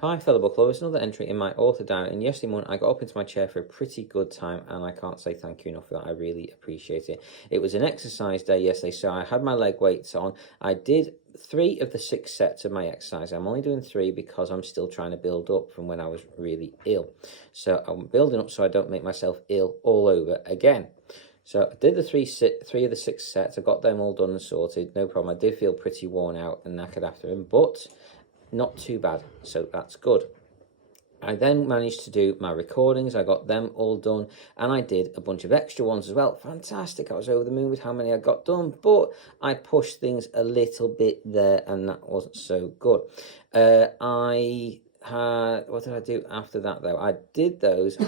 Hi, fellow book lovers. Another entry in my author diary. And yesterday morning, I got up into my chair for a pretty good time, and I can't say thank you enough for that. I really appreciate it. It was an exercise day yesterday, so I had my leg weights on. I did 3 of the 6 sets of my exercise. I'm only doing 3 because I'm still trying to build up from when I was really ill. So I'm building up so I don't make myself ill all over again. So I did the 3 of the 6 sets. I got them all done and sorted. No problem. I did feel pretty worn out and knackered after them, but not too bad, so that's good. I then managed to do my recordings. I got them all done, and I did a bunch of extra ones as well. Fantastic. I was over the moon with how many I got done, but I pushed things a little bit there, and that wasn't so good. What did I do after that, though? I did those.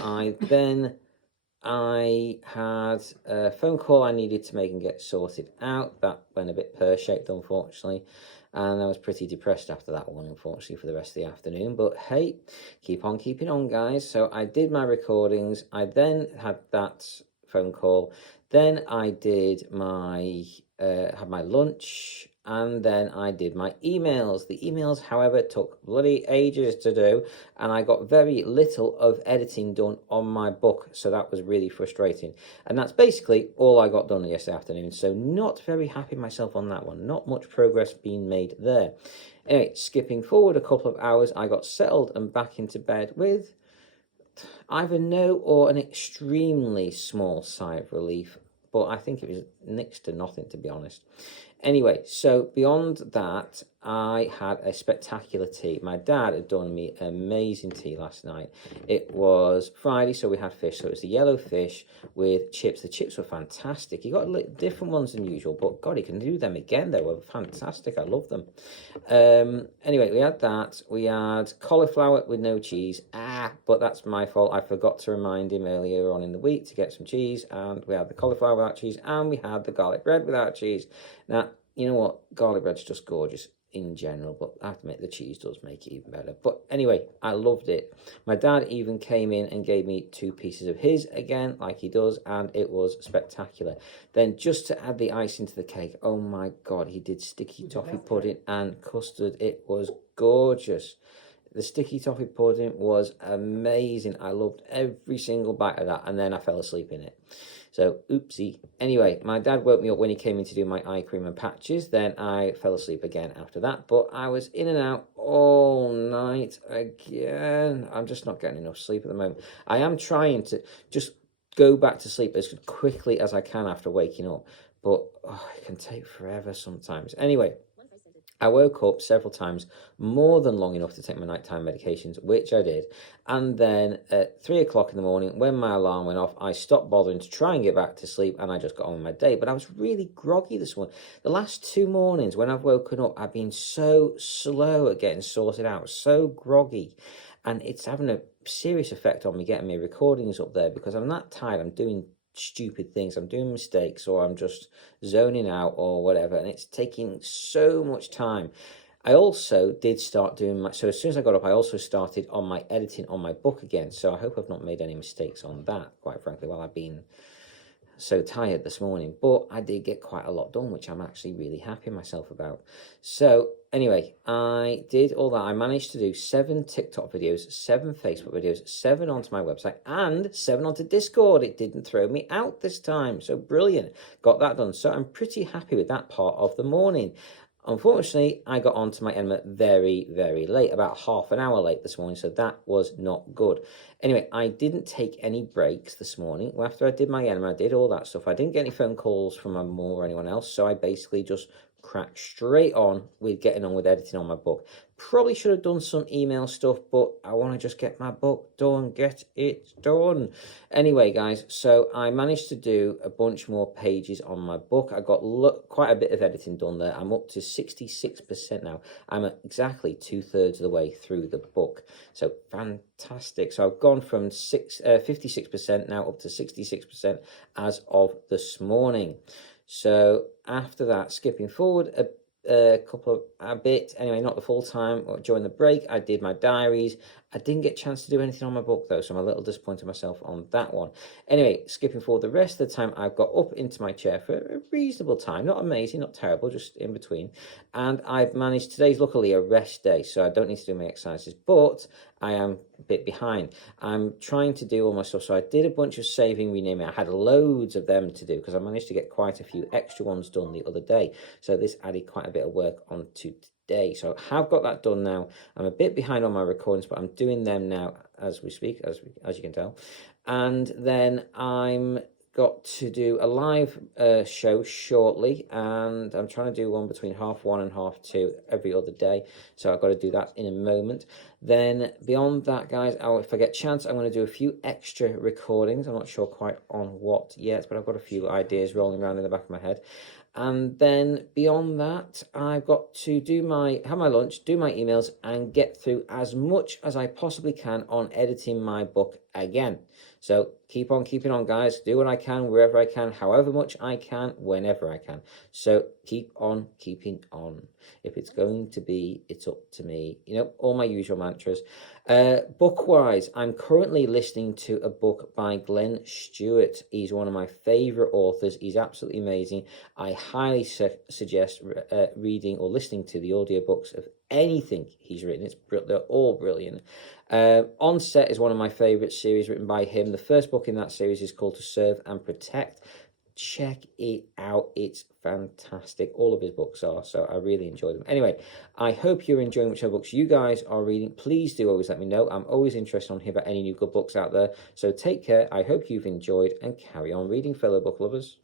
I had a phone call I needed to make and get sorted out. That went a bit pear-shaped, unfortunately. And I was pretty depressed after that one, unfortunately, for the rest of the afternoon. But hey, keep on keeping on, guys. So I did my recordings. I then had that phone call. Then I did had my lunch, and then I did my emails. The emails, however, took bloody ages to do, and I got very little of editing done on my book, so that was really frustrating. And that's basically all I got done yesterday afternoon, so not very happy myself on that one. Not much progress being made there. Anyway, skipping forward a couple of hours, I got settled and back into bed with either no or an extremely small sigh of relief, but I think it was next to nothing, to be honest. Anyway, so beyond that, I had a spectacular tea. My dad had done me amazing tea last night. It was Friday, so we had fish. So it was the yellow fish with chips. The chips were fantastic. He got different ones than usual, but God, he can do them again. They were fantastic. I love them. Anyway, we had that. We had cauliflower with no cheese. But that's my fault. I forgot to remind him earlier on in the week to get some cheese. And we had the cauliflower without cheese, and we had the garlic bread without cheese. Now, you know what? Garlic bread's just gorgeous in general, but I have to admit the cheese does make it even better. But anyway, I loved it. My dad even came in and gave me 2 pieces of his again, like he does, and it was spectacular. Then just to add the icing to the cake, oh my God, he did sticky toffee pudding and custard. It was gorgeous. The sticky toffee pudding was amazing. I loved every single bite of that, and then I fell asleep in it. So, oopsie. Anyway, my dad woke me up when he came in to do my eye cream and patches. Then I fell asleep again after that. But I was in and out all night again. I'm just not getting enough sleep at the moment. I am trying to just go back to sleep as quickly as I can after waking up. But it can take forever sometimes. Anyway, I woke up several times, more than long enough to take my nighttime medications, which I did. And then at 3 o'clock in the morning, when my alarm went off, I stopped bothering to try and get back to sleep, and I just got on with my day. But I was really groggy this morning. The last 2 mornings when I've woken up, I've been so slow at getting sorted out, so groggy. And it's having a serious effect on me getting my recordings up there because I'm that tired. I'm doing stupid things, I'm doing mistakes, or I'm just zoning out or whatever, and it's taking so much time. I also did start doing so as soon as I got up, I also started on my editing on my book again, so I hope I've not made any mistakes on that, quite frankly, while I've been so tired this morning. But I did get quite a lot done, which I'm actually really happy myself about. So anyway, I did all that. I managed to do 7 TikTok videos, 7 Facebook videos, 7 onto my website, and 7 onto Discord. It didn't throw me out this time, so brilliant. Got that done. So I'm pretty happy with that part of the morning. Unfortunately, I got onto my enema very, very late, about half an hour late this morning, so that was not good. Anyway, I didn't take any breaks this morning. After I did my enema, I did all that stuff. I didn't get any phone calls from my mum or anyone else, so I basically just cracked straight on with getting on with editing on my book. Probably should have done some email stuff, but I want to just get my book done, get it done. Anyway, guys, so I managed to do a bunch more pages on my book. I got quite a bit of editing done there. I'm up to 66% now. I'm at exactly 2/3 of the way through the book. So fantastic. So I've gone from 56% now up to 66% as of this morning. So after that, skipping forward a bit, anyway, not the full time, during the break, I did my diaries, I didn't get a chance to do anything on my book though, so I'm a little disappointed myself on that one. Anyway, skipping forward, the rest of the time I've got up into my chair for a reasonable time, not amazing, not terrible, just in between. And I've managed, today's luckily a rest day, so I don't need to do my exercises, but I am a bit behind. I'm trying to do all my stuff, so I did a bunch of saving, renaming. I had loads of them to do because I managed to get quite a few extra ones done the other day. So this added quite a bit of work onto today. So I have got that done now. I'm a bit behind on my recordings, but I'm doing them now as we speak, as you can tell. And then I'm got to do a live show shortly, and I'm trying to do one between 1:30 and 2:30 every other day, so I've got to do that in a moment. Then beyond that, guys, if I get a chance, I'm going to do a few extra recordings. I'm not sure quite on what yet, but I've got a few ideas rolling around in the back of my head. And then beyond that, I've got to have my lunch, do my emails, and get through as much as I possibly can on editing my book again. So keep on keeping on, guys. Do what I can, wherever I can, however much I can, whenever I can. So keep on keeping on. If it's going to be, it's up to me. You know, all my usual mantras. Book-wise, I'm currently listening to a book by Glenn Stewart. He's one of my favourite authors. He's absolutely amazing. I highly suggest reading or listening to the audiobooks of anything he's written. They're all brilliant. Onset is one of my favourite series written by him. The first book in that series is called To Serve and Protect. Check it out. It's fantastic. All of his books are, so I really enjoy them. Anyway, I hope you're enjoying whichever books you guys are reading. Please do always let me know. I'm always interested on hearing about any new good books out there. So take care. I hope you've enjoyed and carry on reading, fellow book lovers.